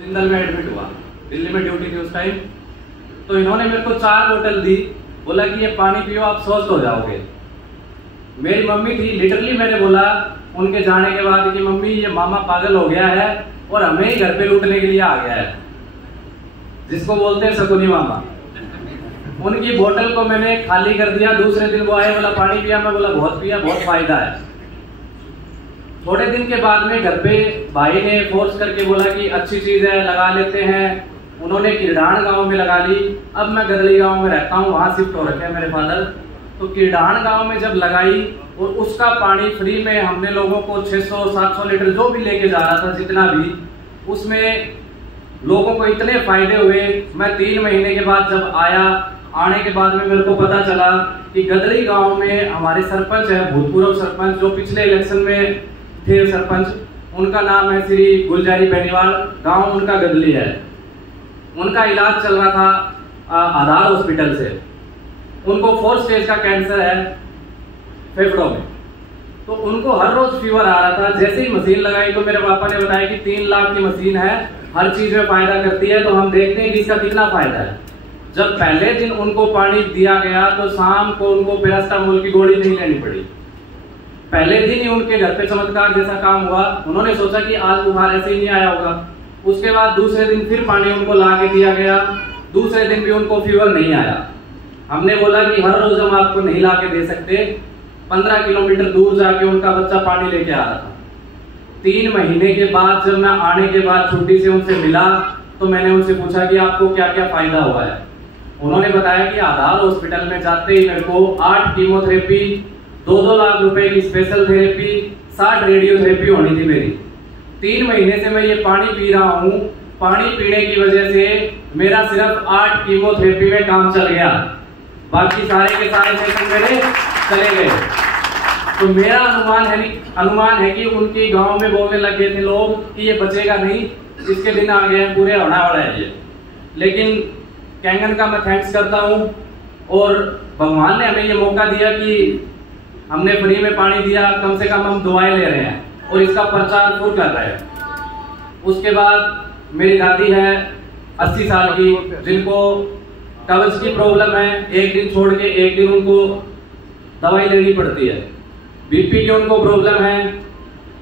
जिंदल में एडमिट हुआ, दिल्ली में ड्यूटी थी उस टाइम। तो इन्होंने मेरे को 4 बोतल दी, बोला कि ये पानी पियो आप स्वस्थ हो जाओगे। मेरी मम्मी थी, लिटरली मैंने बोला उनके जाने के बाद कि मम्मी ये मामा पागल हो गया है और हमें ही घर पे लूटने के लिए आ गया है, जिसको बोलते हैं शकुनी मामा। उनकी बोतल को मैंने खाली कर दिया। दूसरे दिन वो आए, बोला पानी पिया, मैं बोला बहुत पिया, बहुत फायदा है। थोड़े दिन के बाद में घर पे भाई ने फोर्स करके बोला कि अच्छी चीज है लगा लेते हैं। उन्होंने किरडान गांव में लगा ली। अब मैं गदली गांव में रहता हूँ, वहां शिफ्ट हो रखे हैं मेरे फादर। तो किरडान गांव में जब लगाई और उसका पानी फ्री में हमने लोगों को 600-700 लीटर जो भी लेके जा रहा था, जितना भी, उसमें लोगों को इतने फायदे हुए। मैं 3 महीने के बाद जब आया, आने के बाद में मेरे को पता चला कि गदली गांव में हमारे सरपंच है, भूतपूर्व सरपंच जो पिछले इलेक्शन में थे सरपंच, उनका नाम है श्री गुलजारी बेनीवाल, गांव उनका गदली है। उनका इलाज चल रहा था आधार हॉस्पिटल से। उनको 4 स्टेज का कैंसर है फेफड़ों में। तो उनको हर रोज फीवर आ रहा था। जैसे ही मशीन लगाई तो मेरे पापा ने बताया कि 3 लाख की मशीन है, हर चीज में फायदा करती है, तो हम देखते हैं कि इसका कितना फायदा है। जब पहले दिन उनको पानी दिया गया तो शाम को उनको पैरास्टामोल की गोली नहीं लेनी पड़ी। पहले दिन ही उनके घर पे चमत्कार जैसा काम हुआ। उन्होंने सोचा कि आज बुखार ऐसे ही नहीं आया होगा। उसके बाद दूसरे दिन फिर पानी उनको ला के दिया गया। दूसरे दिन भी उनको फीवर नहीं आया। हमने बोला कि हर रोज हम आपको नहीं ला के दे सकते। 15 किलोमीटर दूर जाके उनका बच्चा पानी लेके आ रहा था। 3 महीने के बाद जब मैं आने के बाद छुट्टी से उनसे मिला तो मैंने उनसे पूछा कि आपको क्या क्या फायदा हुआ है। उन्होंने बताया कि आधार हॉस्पिटल में जाते ही मेरे को 8 कीमोथेरेपी, 2-2 लाख रुपए की स्पेशल थेरेपी, 60 रेडियोथेरेपी होनी थी मेरी। 3 महीने से मैं ये पानी पी रहा हूँ। पानी पीने की वजह से मेरा सिर्फ 8 कीमोथेरेपी में काम चल गया, बाकी सारे के सारे सेशन मेरे चले गए। तो मेरा अनुमान है कि उनके गांव में बोलने लग गए थे लोग कि ये बचेगा नहीं, इसके दिन आ गए हैं, पूरे होने वाला है ये। लेकिन कैंगन का मैं थैंक्स करता हूँ और भगवान ने हमें ये मौका दिया कि हमने फ्री में पानी दिया, कम से कम हम दवाएं ले रहे हैं और इसका प्रचार फुल कर रहे हैं। उसके बाद मेरी दादी है 80 साल की, जिनको कब्ज की प्रॉब्लम है। एक दिन छोड़ के एक दिन उनको दवाई लेनी पड़ती है। बीपी की उनको प्रॉब्लम है,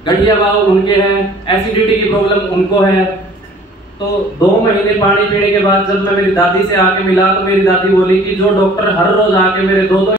गठिया भाव उनके हैं, एसिडिटी की प्रॉब्लम उनको है। तो 2 महीने पानी पीने के बाद जब मैं मेरी दादी से आके मिला तो मेरी दादी बोली कि जो डॉक्टर हर रोज आके मेरे 2-2